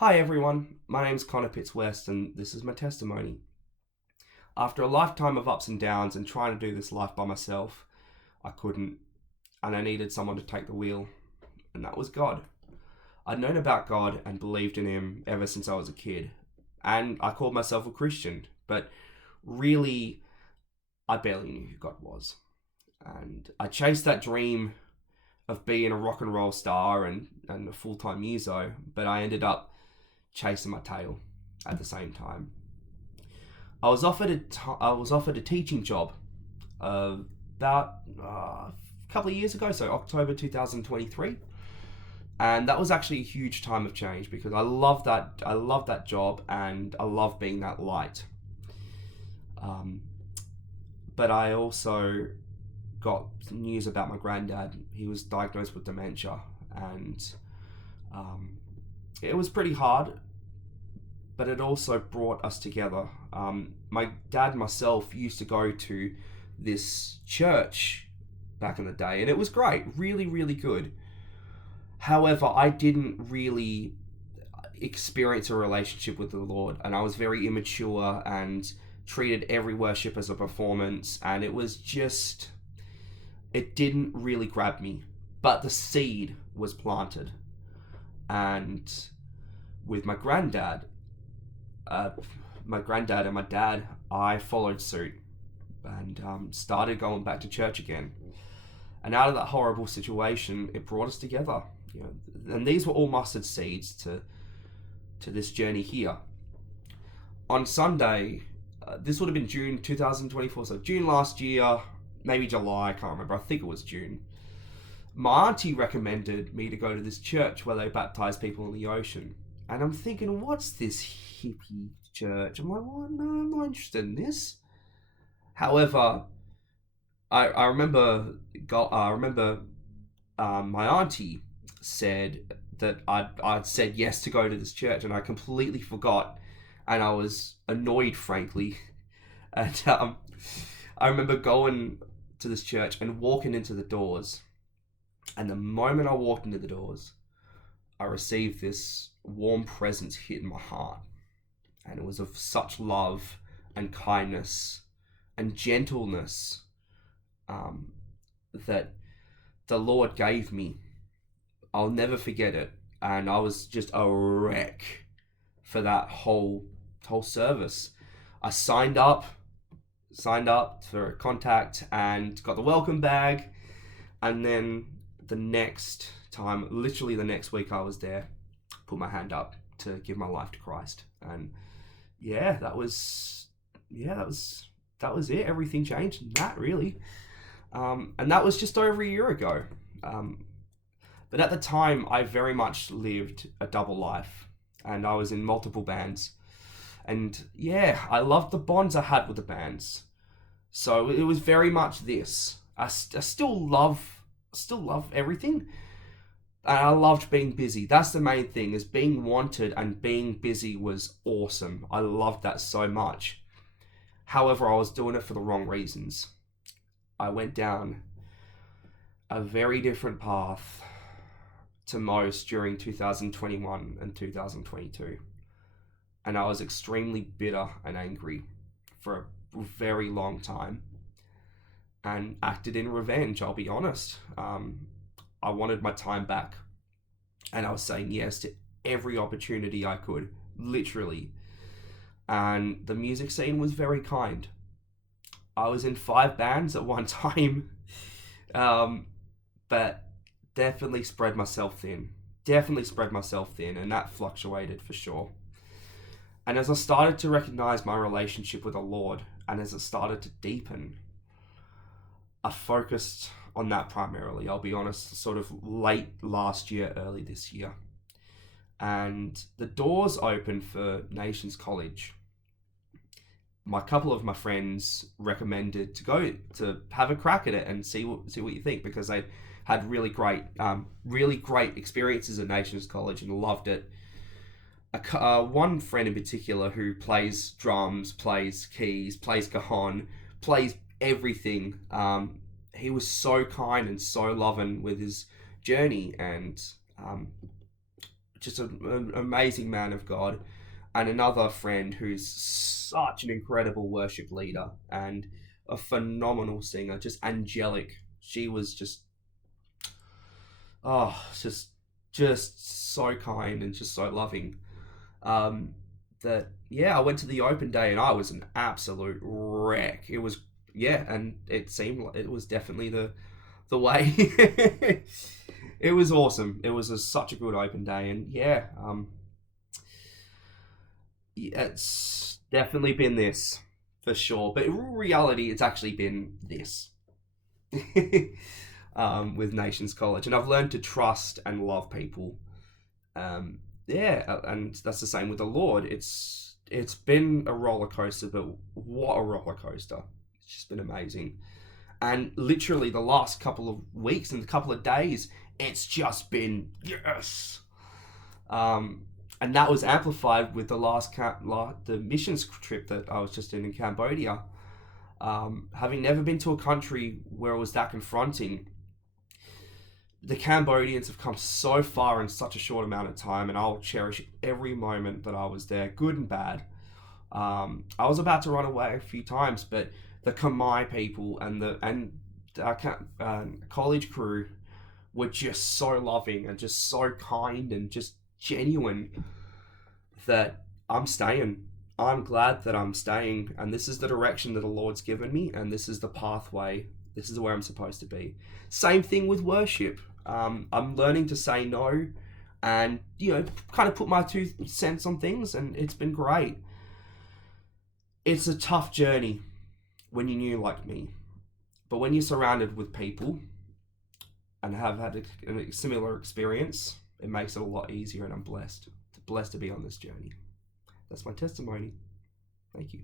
Hi everyone, my name's Connor Pitts West and this is my testimony. After a lifetime of ups and downs and trying to do this life by myself, I couldn't, and I needed someone to take the wheel, and that was God. I'd known about God and believed in Him ever since I was a kid, and I called myself a Christian, but really, I barely knew who God was. And I chased that dream of being a rock and roll star and a full-time muso, but I ended up chasing my tail at the same time. I was offered a teaching job about a couple of years ago, so October 2023, and that was actually a huge time of change because I love that job and I love being that light. Um, but I also got news about my granddad. He was diagnosed with dementia, and it was pretty hard, but it also brought us together. My dad and myself used to go to this church back in the day, and it was great, really, really good. However, I didn't really experience a relationship with the Lord, and I was very immature and treated every worship as a performance, and it didn't really grab me. But the seed was planted, and with uh, my granddad and my dad, I followed suit and started going back to church again. And out of that horrible situation, it brought us together. You know, and these were all mustard seeds to this journey here. On Sunday, this would have been June 2024, so June last year, maybe July, I can't remember. I think it was June. My auntie recommended me to go to this church where they baptize people in the ocean. And I'm thinking, what's this hippie church? I'm like, well, no, I'm not interested in this. However, I remember my auntie said that I'd said yes to go to this church, and I completely forgot, and I was annoyed, frankly. And I remember going to this church and walking into the doors, and the moment I walked into the doors, I received this warm presence hit in my heart, and it was of such love and kindness and gentleness um, that the Lord gave me. I'll never forget it, and I was just a wreck for that whole service. I signed up for a contact and got the welcome bag, and then the next time, literally the next week I was there, put my hand up to give my life to Christ. And yeah, that was it. Everything changed in that, really. And that was just over a year ago. But at the time, I very much lived a double life, and I was in multiple bands. And yeah, I loved the bonds I had with the bands. So it was very much this. I still love everything, and I loved being busy. That's the main thing, is being wanted, and being busy was awesome. I loved that so much. However, I was doing it for the wrong reasons. I went down a very different path to most during 2021 and 2022. And I was extremely bitter and angry for a very long time and acted in revenge, I'll be honest. I wanted my time back, and I was saying yes to every opportunity I could, literally. And the music scene was very kind. I was in 5 bands at one time, but definitely spread myself thin. And that fluctuated for sure. And as I started to recognize my relationship with the Lord, and as it started to deepen, I focused on that primarily, I'll be honest, sort of late last year, early this year. And the doors opened for Nations College. My couple of my friends recommended to go to have a crack at it and see what you think, because they had really great experiences at Nations College and loved it. One friend in particular who plays drums, plays keys, plays cajon, plays everything. He was so kind and so loving with his journey, and just an amazing man of God, and another friend who's such an incredible worship leader and a phenomenal singer, just angelic. She was just, oh, just so kind and just so loving. Um, that yeah, I went to the open day and I was an absolute wreck. It was yeah, and it seemed like it was definitely the way. It was awesome. It was such a good open day, and yeah, it's definitely been this for sure. But in reality, it's actually been this with Nations College, and I've learned to trust and love people. Yeah, and that's the same with the Lord. It's been a roller coaster, but what a roller coaster! It's just been amazing. And literally the last couple of weeks and a couple of days, it's just been yes. And that was amplified with the the missions trip that I was just in Cambodia. Having never been to a country where it was that confronting, the Cambodians have come so far in such a short amount of time, and I'll cherish every moment that I was there, good and bad. I was about to run away a few times, but the Khmer people and our college crew were just so loving and just so kind and just genuine that I'm staying. I'm glad that I'm staying, and this is the direction that the Lord's given me, and this is the pathway. This is where I'm supposed to be. Same thing with worship. I'm learning to say no, and kind of put my 2 cents on things, and it's been great. It's a tough journey when you're new like me, but when you're surrounded with people and have had a similar experience, it makes it a lot easier, and I'm blessed to be on this journey. That's my testimony. Thank you.